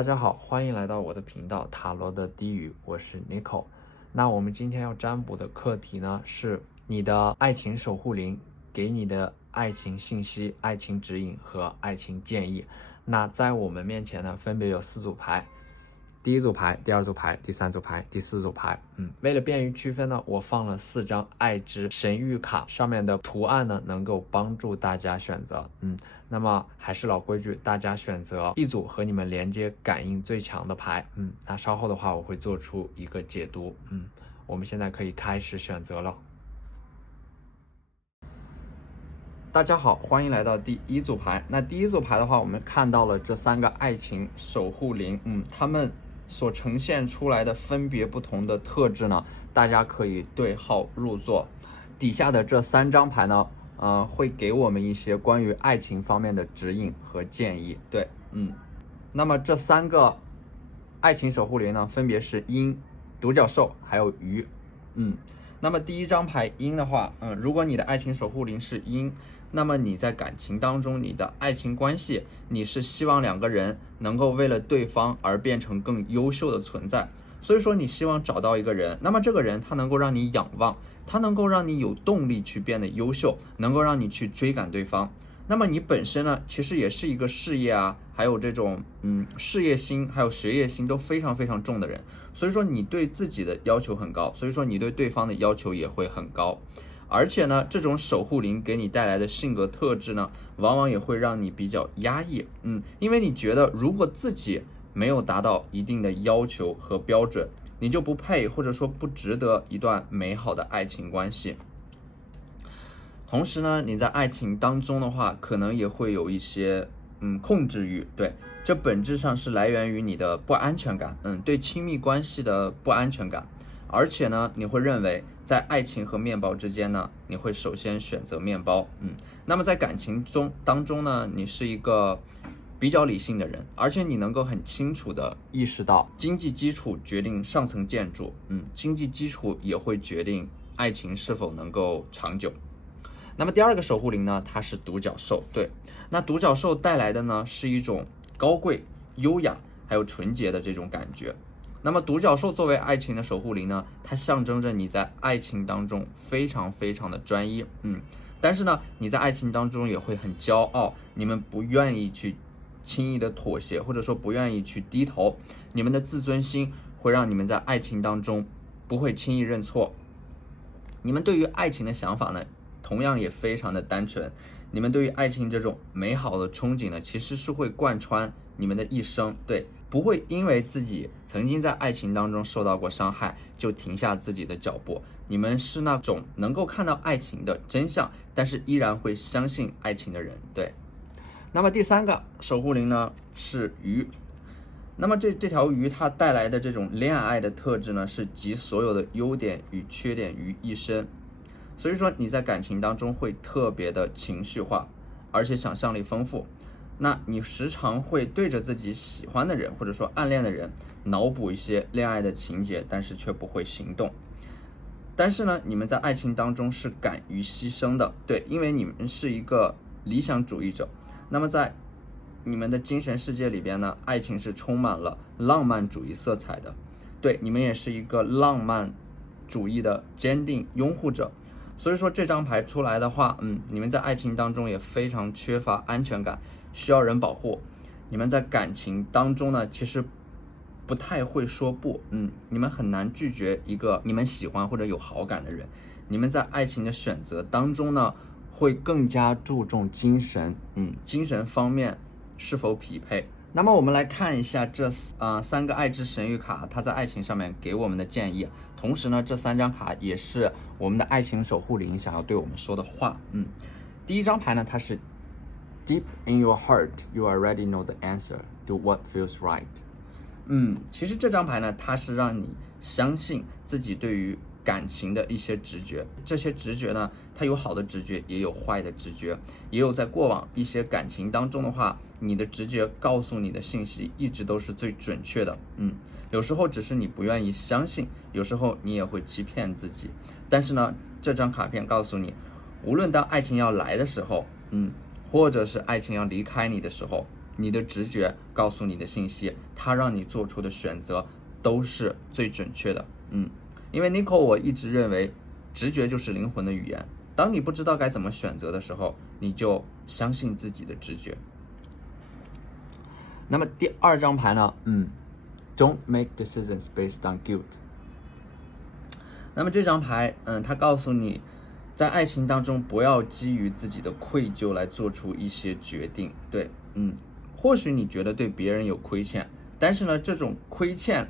大家好，欢迎来到我的频道塔罗的低语，我是 Nico。那我们今天要占卜的课题呢，是你的爱情守护灵给你的爱情信息、爱情指引和爱情建议。那在我们面前呢，分别有4组牌，第一组牌、第二组牌、第三组牌、第四组牌。为了便于区分呢，我放了4张爱之神谕卡，上面的图案呢能够帮助大家选择。那么还是老规矩，大家选择一组和你们连接感应最强的牌。那稍后的话我会做出一个解读。我们现在可以开始选择了。大家好，欢迎来到第一组牌。那第一组牌的话，我们看到了这3个爱情守护灵，他们所呈现出来的分别不同的特质呢，大家可以对号入座。底下的这3张牌呢，会给我们一些关于爱情方面的指引和建议。那么这3个爱情守护灵呢，分别是鹰、独角兽还有鱼。那么第一张牌鹰的话，如果你的爱情守护灵是鹰，那么你在感情当中，你的爱情关系，你是希望2个人能够为了对方而变成更优秀的存在。所以说你希望找到一个人，那么这个人他能够让你仰望，他能够让你有动力去变得优秀，能够让你去追赶对方。那么你本身呢，其实也是一个事业还有这种事业心还有学业心都非常非常重的人，所以说你对自己的要求很高，所以说你对对方的要求也会很高。而且呢，这种守护灵给你带来的性格特质呢，往往也会让你比较压抑。因为你觉得如果自己没有达到一定的要求和标准，你就不配，或者说不值得一段美好的爱情关系。同时呢，你在爱情当中的话，可能也会有一些控制欲，对，这本质上是来源于你的不安全感，对亲密关系的不安全感。而且呢，你会认为在爱情和面包之间呢，你会首先选择面包。那么在感情当中呢，你是一个比较理性的人，而且你能够很清楚的意识到经济基础决定上层建筑，经济基础也会决定爱情是否能够长久。那么第二个守护灵呢，它是独角兽。对，那独角兽带来的呢，是一种高贵、优雅还有纯洁的这种感觉。那么独角兽作为爱情的守护灵呢，它象征着你在爱情当中非常非常的专一。但是呢，你在爱情当中也会很骄傲，你们不愿意去轻易的妥协，或者说不愿意去低头，你们的自尊心会让你们在爱情当中不会轻易认错。你们对于爱情的想法呢，同样也非常的单纯，你们对于爱情这种美好的憧憬呢，其实是会贯穿你们的一生。对，不会因为自己曾经在爱情当中受到过伤害就停下自己的脚步。你们是那种能够看到爱情的真相，但是依然会相信爱情的人。对，那么第3个守护灵呢是鱼。那么这条鱼它带来的这种恋爱的特质呢，是集所有的优点与缺点于一身。所以说你在感情当中会特别的情绪化，而且想象力丰富。那你时常会对着自己喜欢的人或者说暗恋的人脑补一些恋爱的情节，但是却不会行动。但是呢，你们在爱情当中是敢于牺牲的。对，因为你们是一个理想主义者。那么在你们的精神世界里边呢，爱情是充满了浪漫主义色彩的。对，你们也是一个浪漫主义的坚定拥护者。所以说这张牌出来的话，你们在爱情当中也非常缺乏安全感，需要人保护。你们在感情当中呢，其实不太会说不，你们很难拒绝一个你们喜欢或者有好感的人。你们在爱情的选择当中呢，会更加注重精神，精神方面是否匹配。那么我们来看一下这3个爱之神谕卡，它在爱情上面给我们的建议。同时呢，这3张卡也是我们的爱情守护灵想要对我们说的话。第一张牌呢，它是 Deep in your heart, you already know the answer. Do what feels right. 其实这张牌呢，它是让你相信自己对于感情的一些直觉。这些直觉呢，它有好的直觉，也有坏的直觉，也有在过往一些感情当中的话，你的直觉告诉你的信息一直都是最准确的。有时候只是你不愿意相信，有时候你也会欺骗自己。但是呢，这张卡片告诉你，无论当爱情要来的时候，或者是爱情要离开你的时候，你的直觉告诉你的信息，它让你做出的选择都是最准确的。因为 Nico 我一直认为直觉就是灵魂的语言，当你不知道该怎么选择的时候，你就相信自己的直觉。那么第2张牌呢，Don't make decisions based on guilt。那么这张牌它告诉你在爱情当中不要基于自己的愧疚来做出一些决定。对，或许你觉得对别人有亏欠，但是呢这种亏欠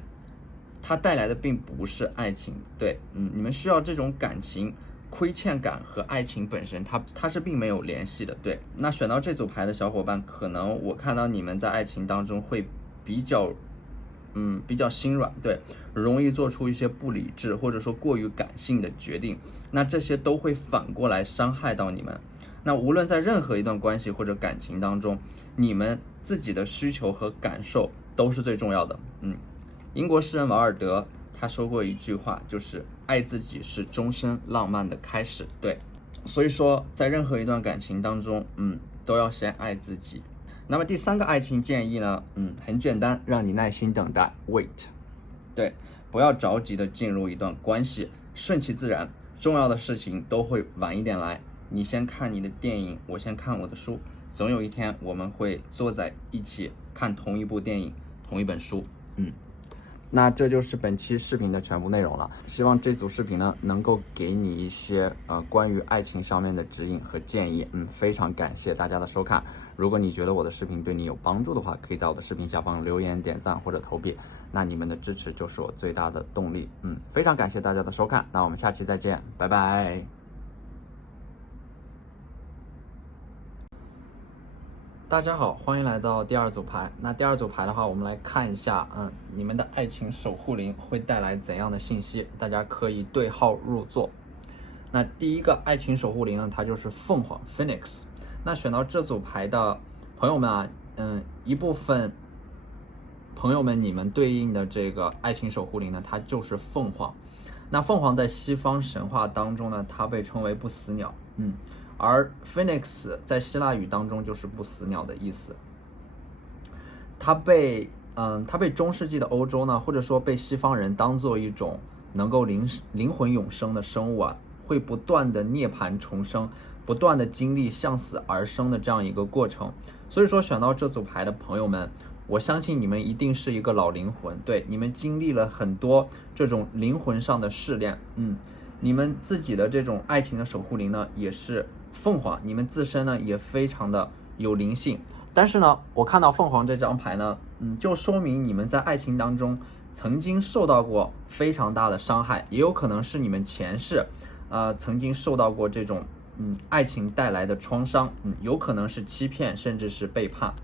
它带来的并不是爱情。对，你们需要这种感情亏欠感和爱情本身它是并没有联系的。对，那选到这组牌的小伙伴，可能我看到你们在爱情当中会比较心软，对，容易做出一些不理智或者说过于感性的决定，那这些都会反过来伤害到你们。那无论在任何一段关系或者感情当中，你们自己的需求和感受都是最重要的。英国诗人王尔德他说过一句话，就是爱自己是终身浪漫的开始。对，所以说在任何一段感情当中都要先爱自己。那么第3个爱情建议呢，很简单，让你耐心等待 ，wait。对，不要着急的进入一段关系，顺其自然，重要的事情都会晚一点来。你先看你的电影，我先看我的书，总有一天我们会坐在一起看同一部电影，同一本书。那这就是本期视频的全部内容了。希望这组视频呢能够给你一些关于爱情上面的指引和建议。非常感谢大家的收看。如果你觉得我的视频对你有帮助的话，可以在我的视频下方留言、点赞或者投币，那你们的支持就是我最大的动力。非常感谢大家的收看，那我们下期再见，拜拜。大家好，欢迎来到第2组牌。那第2组牌的话，我们来看一下，你们的爱情守护灵会带来怎样的信息？大家可以对号入座。那第一个爱情守护灵呢，它就是凤凰 Phoenix。那选到这组牌的朋友们啊，一部分朋友们，你们对应的这个爱情守护灵呢，它就是凤凰。那凤凰在西方神话当中呢，它被称为不死鸟，而 Phoenix 在希腊语当中就是不死鸟的意思。它被中世纪的欧洲呢，或者说被西方人当做一种能够灵魂永生的生物啊，会不断的涅槃重生，不断的经历向死而生的这样一个过程。所以说选到这组牌的朋友们，我相信你们一定是一个老灵魂，对，你们经历了很多这种灵魂上的试炼，你们自己的这种爱情的守护灵呢，也是凤凰，你们自身呢也非常的有灵性。但是呢，我看到凤凰这张牌呢，就说明你们在爱情当中曾经受到过非常大的伤害，也有可能是你们前世曾经受到过这种爱情带来的创伤，有可能是欺骗，甚至是背叛。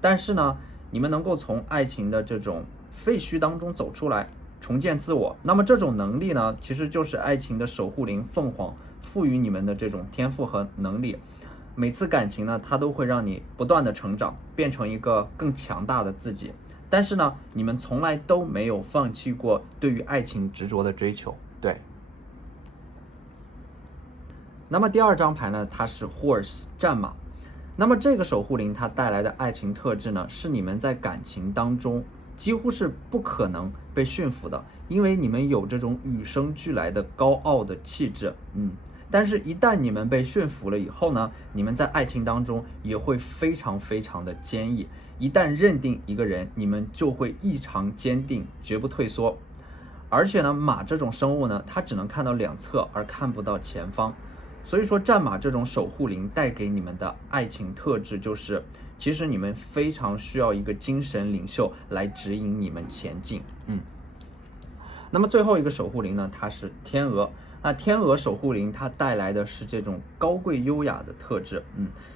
但是呢，你们能够从爱情的这种废墟当中走出来，重建自我，那么这种能力呢，其实就是爱情的守护灵凤凰赋予你们的这种天赋和能力。每次感情呢，它都会让你不断的成长，变成一个更强大的自己。但是呢，你们从来都没有放弃过对于爱情执着的追求。对。那么第2张牌呢，它是 Horse 战马。那么这个守护灵它带来的爱情特质呢，是你们在感情当中几乎是不可能被驯服的，因为你们有这种与生俱来的高傲的气质。但是一旦你们被驯服了以后呢，你们在爱情当中也会非常非常的坚毅。一旦认定一个人，你们就会异常坚定，绝不退缩。而且呢，马这种生物呢，它只能看到两侧，而看不到前方。所以说战马这种守护灵带给你们的爱情特质就是，其实你们非常需要一个精神领袖来指引你们前进。那么最后一个守护灵呢，它是天鹅。那天鹅守护灵它带来的是这种高贵优雅的特质，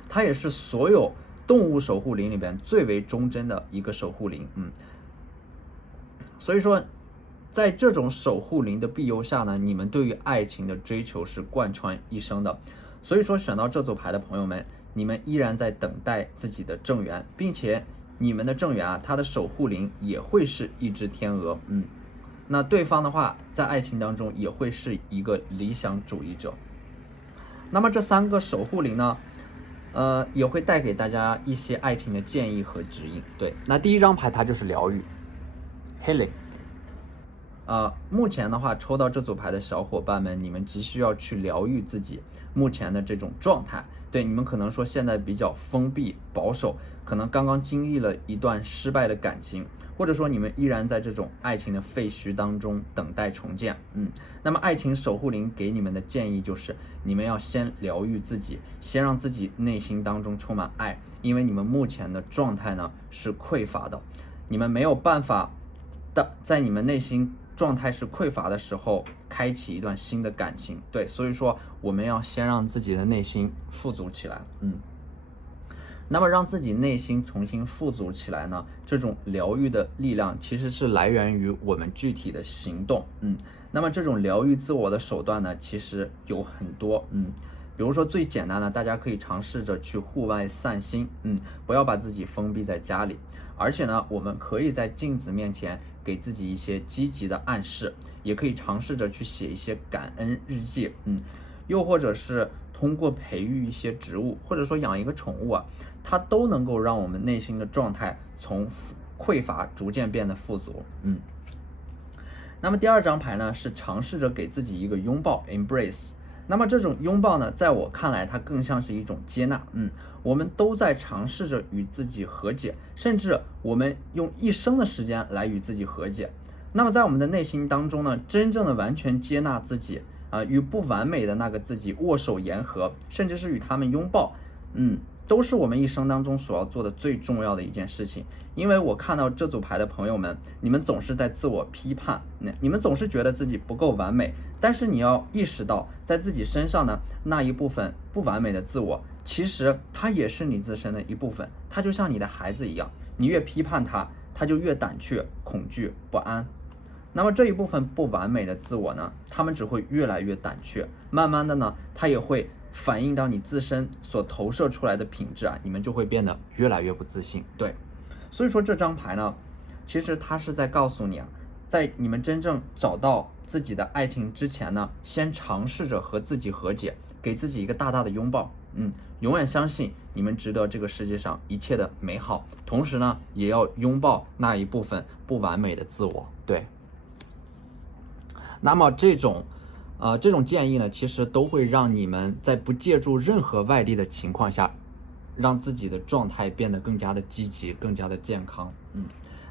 它也是所有动物守护灵里边最为忠贞的一个守护灵。所以说在这种守护灵的庇佑下呢，你们对于爱情的追求是贯穿一生的。所以说选到这组牌的朋友们，你们依然在等待自己的正缘，并且你们的正缘啊，它的守护灵也会是一只天鹅。那对方的话在爱情当中也会是一个理想主义者。那么这3个守护灵呢，也会带给大家一些爱情的建议和指引。对，那第一张牌它就是疗愈 ，healing。目前的话，抽到这组牌的小伙伴们，你们急需要去疗愈自己目前的这种状态。对，你们可能说现在比较封闭保守，可能刚刚经历了一段失败的感情，或者说你们依然在这种爱情的废墟当中等待重建。那么爱情守护灵给你们的建议就是，你们要先疗愈自己，先让自己内心当中充满爱，因为你们目前的状态呢是匮乏的，你们没有办法在你们内心状态是匮乏的时候开启一段新的感情。对，所以说我们要先让自己的内心富足起来。那么让自己内心重新富足起来呢，这种疗愈的力量其实是来源于我们具体的行动。那么这种疗愈自我的手段呢，其实有很多。比如说最简单的，大家可以尝试着去户外散心。不要把自己封闭在家里。而且呢，我们可以在镜子面前给自己一些积极的暗示，也可以尝试着去写一些感恩日记。又或者是通过培育一些植物，或者说养一个宠物它都能够让我们内心的状态从匮乏逐渐变得富足。那么第二张牌呢，是尝试着给自己一个拥抱 embrace。那么这种拥抱呢，在我看来它更像是一种接纳。我们都在尝试着与自己和解，甚至我们用一生的时间来与自己和解。那么在我们的内心当中呢，真正的完全接纳自己与不完美的那个自己握手言和，甚至是与他们拥抱，都是我们一生当中所要做的最重要的一件事情。因为我看到这组牌的朋友们，你们总是在自我批判，你们总是觉得自己不够完美，但是你要意识到，在自己身上呢，那一部分不完美的自我，其实它也是你自身的一部分。它就像你的孩子一样，你越批判它，它就越胆怯、恐惧、不安。那么这一部分不完美的自我呢，他们只会越来越胆怯，慢慢的呢，它也会反映到你自身所投射出来的品质你们就会变得越来越不自信。对，所以说这张牌呢，其实它是在告诉你在你们真正找到自己的爱情之前呢，先尝试着和自己和解，给自己一个大大的拥抱。永远相信你们值得这个世界上一切的美好，同时呢，也要拥抱那一部分不完美的自我。对，那么这种建议呢，其实都会让你们在不借助任何外力的情况下，让自己的状态变得更加的积极，更加的健康。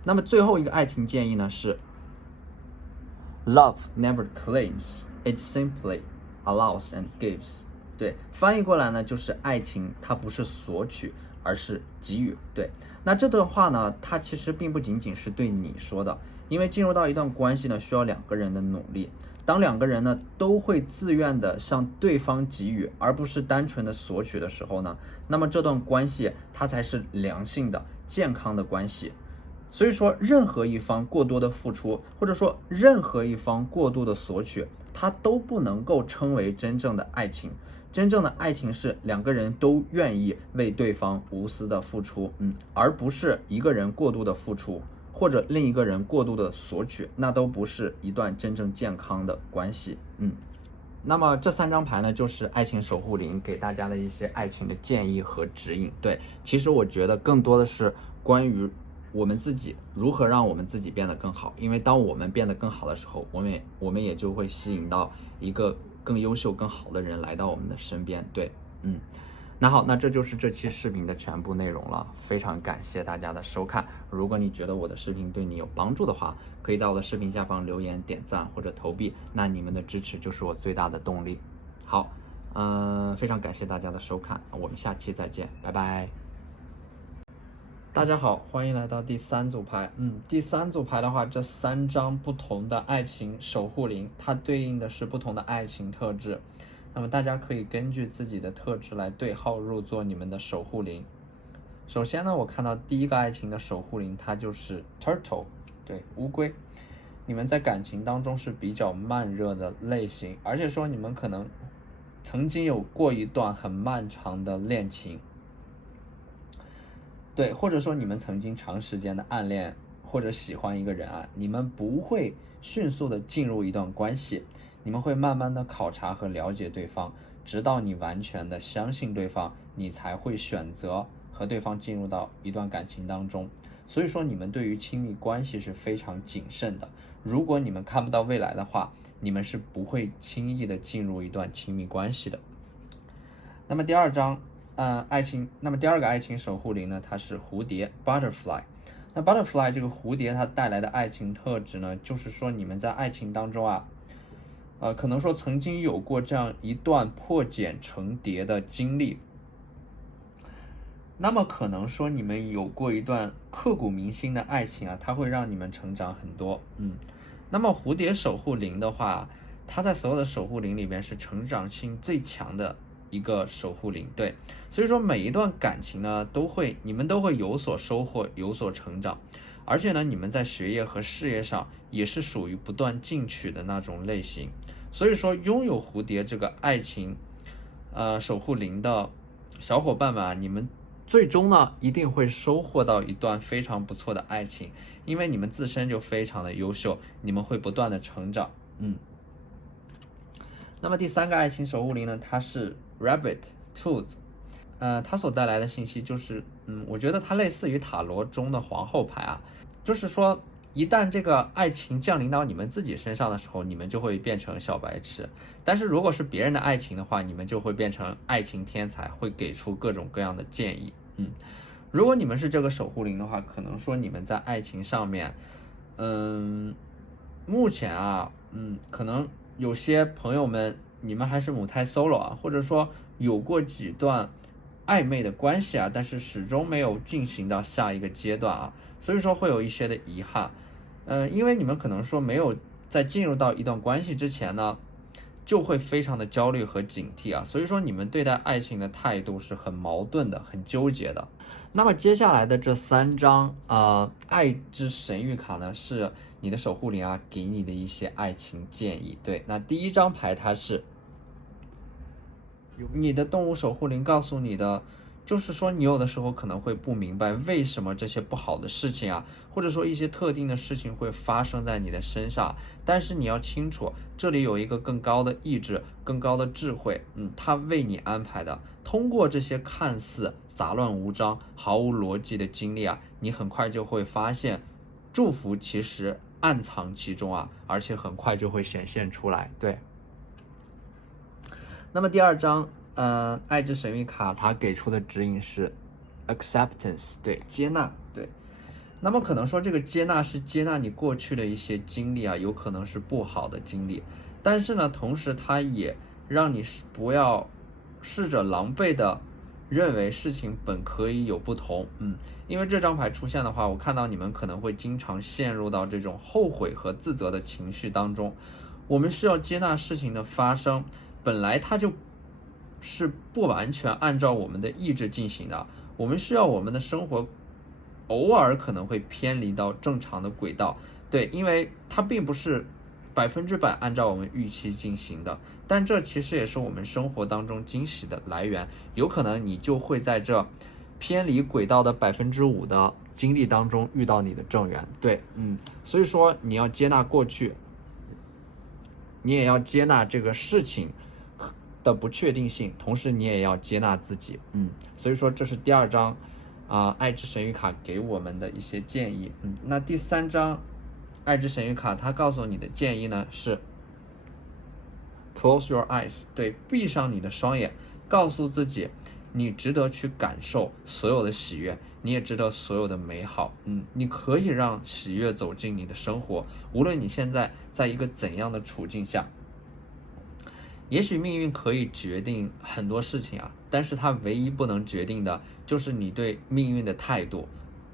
那么最后一个爱情建议呢是 Love never claims, it simply allows and gives。 对，翻译过来呢就是爱情它不是索取，而是给予。对，那这段话呢，它其实并不仅仅是对你说的，因为进入到一段关系呢，需要两个人的努力。当两个人呢都会自愿的向对方给予，而不是单纯的索取的时候呢，那么这段关系它才是良性的、健康的关系。所以说，任何一方过多的付出，或者说任何一方过度的索取，它都不能够称为真正的爱情。真正的爱情是两个人都愿意为对方无私的付出，而不是一个人过度的付出，或者另一个人过度的索取，那都不是一段真正健康的关系。那么这三张牌呢，就是爱情守护灵给大家的一些爱情的建议和指引。对，其实我觉得更多的是关于我们自己如何让我们自己变得更好，因为当我们变得更好的时候，我们也就会吸引到一个更优秀更好的人来到我们的身边。对，那好，那这就是这期视频的全部内容了，非常感谢大家的收看。如果你觉得我的视频对你有帮助的话，可以在我的视频下方留言、点赞或者投币，那你们的支持就是我最大的动力。好，非常感谢大家的收看，我们下期再见，拜拜。大家好，欢迎来到第三组牌。第三组牌的话，这三张不同的爱情守护灵，它对应的是不同的爱情特质。那么大家可以根据自己的特质来对号入座你们的守护灵。首先呢，我看到第一个爱情的守护灵，它就是 Turtle， 对，乌龟。你们在感情当中是比较慢热的类型，而且说你们可能曾经有过一段很漫长的恋情。对，或者说你们曾经长时间的暗恋或者喜欢一个人你们不会迅速的进入一段关系，你们会慢慢的考察和了解对方，直到你完全的相信对方，你才会选择和对方进入到一段感情当中。所以说你们对于亲密关系是非常谨慎的，如果你们看不到未来的话，你们是不会轻易的进入一段亲密关系的。那么第二个爱情守护灵呢，它是蝴蝶 butterfly。那 butterfly 这个蝴蝶它带来的爱情特质呢，就是说你们在爱情当中啊，可能说曾经有过这样一段破茧成蝶的经历，那么可能说你们有过一段刻骨铭心的爱情啊，它会让你们成长很多。那么蝴蝶守护灵的话，它在所有的守护灵里面是成长性最强的一个守护灵，对，所以说每一段感情呢，你们都会有所收获，有所成长，而且呢，你们在学业和事业上也是属于不断进取的那种类型。所以说，拥有蝴蝶这个爱情守护灵的小伙伴们啊，你们最终呢一定会收获到一段非常不错的爱情，因为你们自身就非常的优秀，你们会不断的成长。那么第三个爱情守护灵呢，它是 Rabbit 兔子，它所带来的信息就是，我觉得它类似于塔罗中的皇后牌啊，就是说一旦这个爱情降临到你们自己身上的时候，你们就会变成小白痴，但是如果是别人的爱情的话，你们就会变成爱情天才，会给出各种各样的建议。如果你们是这个守护灵的话，可能说你们在爱情上面，目前啊，可能有些朋友们你们还是母胎 solo 啊，或者说有过几段暧昧的关系啊，但是始终没有进行到下一个阶段啊，所以说会有一些的遗憾。因为你们可能说没有在进入到一段关系之前呢，就会非常的焦虑和警惕啊，所以说你们对待爱情的态度是很矛盾的，很纠结的。那么接下来的这3张爱之神谕卡呢，是你的守护灵啊给你的一些爱情建议。对，那第一张牌它是你的动物守护灵告诉你的，就是说你有的时候可能会不明白为什么这些不好的事情啊，或者说一些特定的事情会发生在你的身上，但是你要清楚，这里有一个更高的意志，更高的智慧，它为你安排的。通过这些看似杂乱无章、毫无逻辑的经历啊，你很快就会发现，祝福其实暗藏其中啊，而且很快就会显现出来。对。那么第二张爱之神谕卡它给出的指引是 acceptance， 对，接纳。对，那么可能说这个接纳是接纳你过去的一些经历啊，有可能是不好的经历，但是呢同时它也让你不要试着狼狈的认为事情本可以有不同。因为这张牌出现的话，我看到你们可能会经常陷入到这种后悔和自责的情绪当中。我们需要接纳事情的发生，本来它就是不完全按照我们的意志进行的，我们需要我们的生活偶尔可能会偏离到正常的轨道。对，因为它并不是100%按照我们预期进行的，但这其实也是我们生活当中惊喜的来源，有可能你就会在这偏离轨道的5%的经历当中遇到你的正缘。对，所以说你要接纳过去，你也要接纳这个事情的不确定性，同时你也要接纳自己。所以说这是第二张爱之神谕卡给我们的一些建议。那第3张爱之神谕卡它告诉你的建议呢是 close your eyes， 对，闭上你的双眼，告诉自己你值得去感受所有的喜悦，你也值得所有的美好。你可以让喜悦走进你的生活，无论你现在在一个怎样的处境下。也许命运可以决定很多事情啊，但是它唯一不能决定的就是你对命运的态度。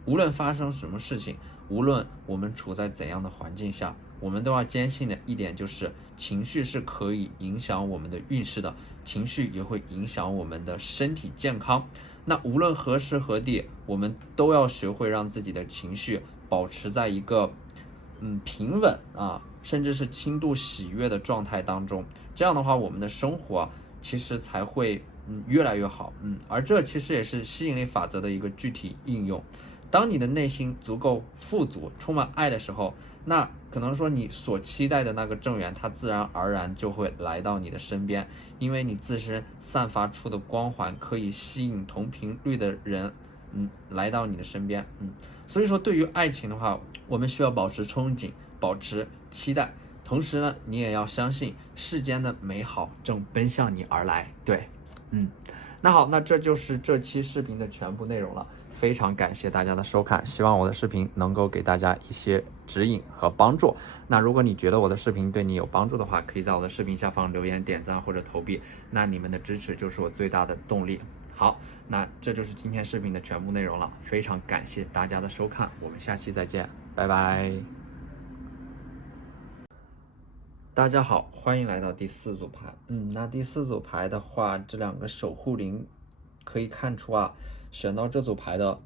无论发生什么事情，无论我们处在怎样的环境下，我们都要坚信的一点就是，情绪是可以影响我们的运势的，情绪也会影响我们的身体健康。那无论何时何地，我们都要学会让自己的情绪保持在一个平稳甚至是轻度喜悦的状态当中，这样的话我们的生活其实才会越来越好。而这其实也是吸引力法则的一个具体应用。当你的内心足够富足，充满爱的时候，那可能说你所期待的那个正缘，它自然而然就会来到你的身边，因为你自身散发出的光环可以吸引同频率的人，来到你的身边，所以说对于爱情的话，我们需要保持憧憬，保持期待，同时呢，你也要相信世间的美好正奔向你而来。对，那好，那这就是这期视频的全部内容了。非常感谢大家的收看，希望我的视频能够给大家一些指引和帮助。那如果你觉得我的视频对你有帮助的话，可以在我的视频下方留言、点赞或者投币，那你们的支持就是我最大的动力。好，那这就是今天视频的全部内容了，非常感谢大家的收看，我们下期再见，拜拜。大家好，欢迎来到第4组牌。那第4组牌的话，这2个守护灵可以看出啊，选到这组牌的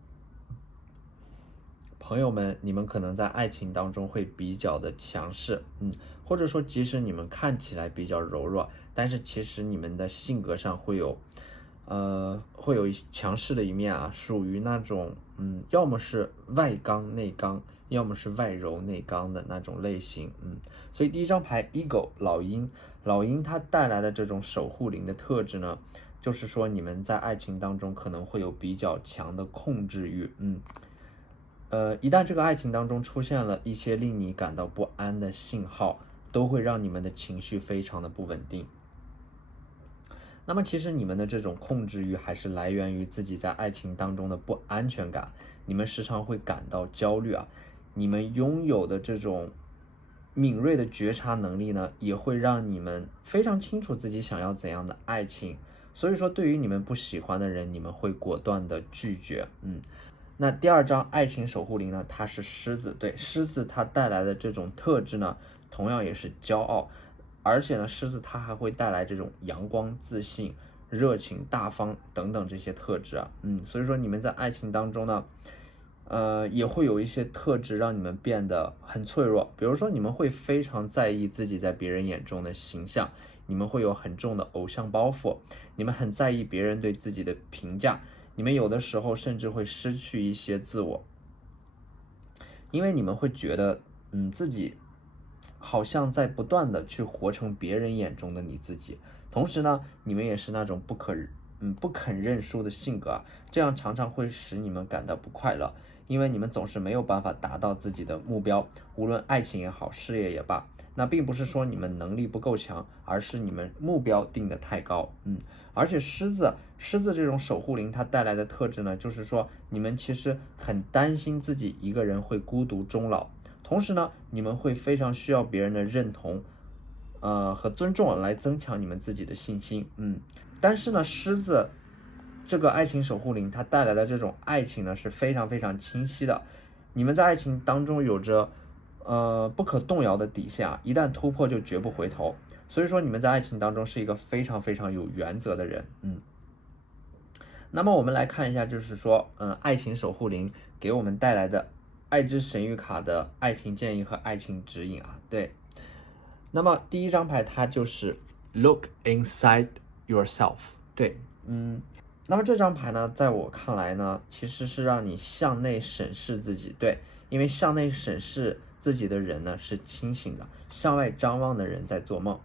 朋友们，你们可能在爱情当中会比较的强势，或者说即使你们看起来比较柔弱，但是其实你们的性格上会有强势的一面啊，属于那种要么是外刚内刚，要么是外柔内刚的那种类型，所以第一张牌 Eagle 老鹰它带来的这种守护灵的特质呢，就是说你们在爱情当中可能会有比较强的控制欲，一旦这个爱情当中出现了一些令你感到不安的信号，都会让你们的情绪非常的不稳定。那么其实你们的这种控制欲还是来源于自己在爱情当中的不安全感，你们时常会感到焦虑啊，你们拥有的这种敏锐的觉察能力呢，也会让你们非常清楚自己想要怎样的爱情，所以说对于你们不喜欢的人，你们会果断的拒绝。那第2张爱情守护灵呢，它是狮子，对，狮子它带来的这种特质呢，同样也是骄傲，而且呢，狮子它还会带来这种阳光、自信、热情、大方等等这些特质啊，所以说你们在爱情当中呢，也会有一些特质让你们变得很脆弱，比如说你们会非常在意自己在别人眼中的形象，你们会有很重的偶像包袱，你们很在意别人对自己的评价，你们有的时候甚至会失去一些自我，因为你们会觉得自己好像在不断的去活成别人眼中的你自己，同时呢，你们也是那种不肯认输的性格啊，这样常常会使你们感到不快乐，因为你们总是没有办法达到自己的目标，无论爱情也好，事业也罢，那并不是说你们能力不够强，而是你们目标定得太高。而且狮子这种守护灵它带来的特质呢，就是说你们其实很担心自己一个人会孤独终老，同时呢，你们会非常需要别人的认同和尊重来增强你们自己的信心。但是呢，狮子这个爱情守护灵它带来的这种爱情呢，是非常非常清晰的，你们在爱情当中有着不可动摇的底线啊，一旦突破就绝不回头，所以说你们在爱情当中是一个非常非常有原则的人。那么我们来看一下，就是说爱情守护灵给我们带来的爱之神谕卡的爱情建议和爱情指引啊。对，那么第1张牌它就是 Look inside yourself。 对，那么这张牌呢，在我看来呢，其实是让你向内审视自己。对，因为向内审视自己的人呢是清醒的，向外张望的人在做梦。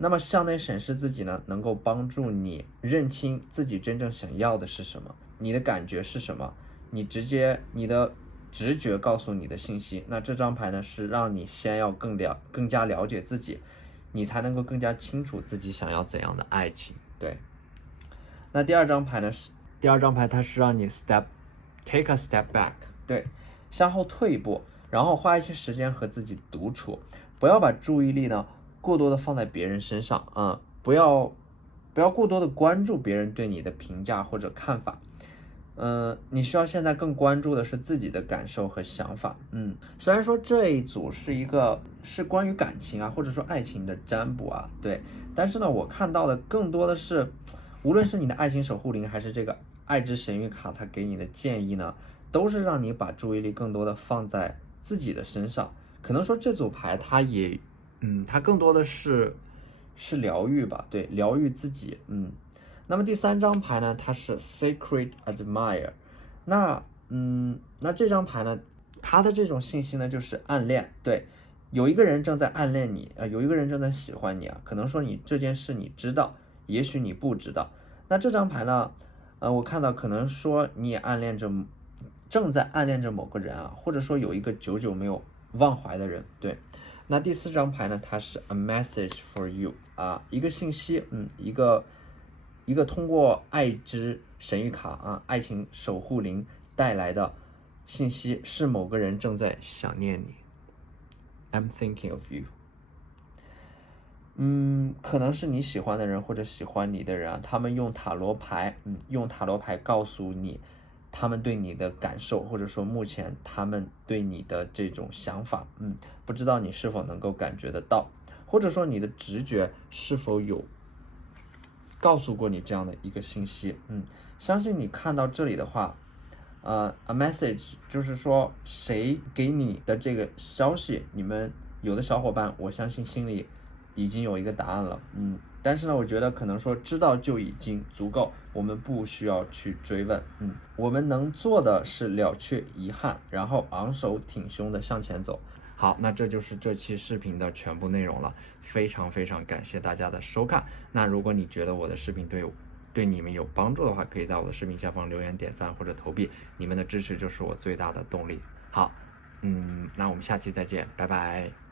那么向内审视自己呢，能够帮助你认清自己真正想要的是什么，你的感觉是什么，你的直觉告诉你的信息。那这张牌呢，是让你先要更加了解自己，你才能够更加清楚自己想要怎样的爱情。对，那第2张牌呢，它是让你 take a step back， 对，向后退一步，然后花一些时间和自己独处，不要把注意力呢过多的放在别人身上不要过多的关注别人对你的评价或者看法。你需要现在更关注的是自己的感受和想法。虽然说这一组是关于感情啊，或者说爱情的占卜啊，对，但是呢，我看到的更多的是，无论是你的爱情守护灵还是这个爱之神谕卡，它给你的建议呢，都是让你把注意力更多的放在自己的身上。可能说这组牌它更多的是疗愈吧，对，疗愈自己。那么第3张牌呢，它是 Sacred Admire。那这张牌呢，他的这种信息呢，就是暗恋，对，有一个人正在暗恋你，有一个人正在喜欢你啊，可能说你这件事你知道，也许你不知道。那这张牌呢，我看到可能说你也正在暗恋着某个人啊，或者说有一个久久没有忘怀的人，对。那第4张牌呢，它是 a message for you 啊，一个信息，一个通过爱之神谕卡啊，爱情守护灵带来的信息，是某个人正在想念你。I'm thinking of you。可能是你喜欢的人或者喜欢你的人啊，他们用塔罗牌，告诉你他们对你的感受，或者说目前他们对你的这种想法，不知道你是否能够感觉得到，或者说你的直觉是否有告诉过你这样的一个信息，相信你看到这里的话，a message 就是说谁给你的这个消息，你们有的小伙伴，我相信心里已经有一个答案了，但是呢，我觉得可能说知道就已经足够，我们不需要去追问，我们能做的是了却遗憾，然后昂首挺胸的向前走。好，那这就是这期视频的全部内容了，非常非常感谢大家的收看。那如果你觉得我的视频对你们有帮助的话，可以在我的视频下方留言点赞或者投币，你们的支持就是我最大的动力。好，那我们下期再见，拜拜。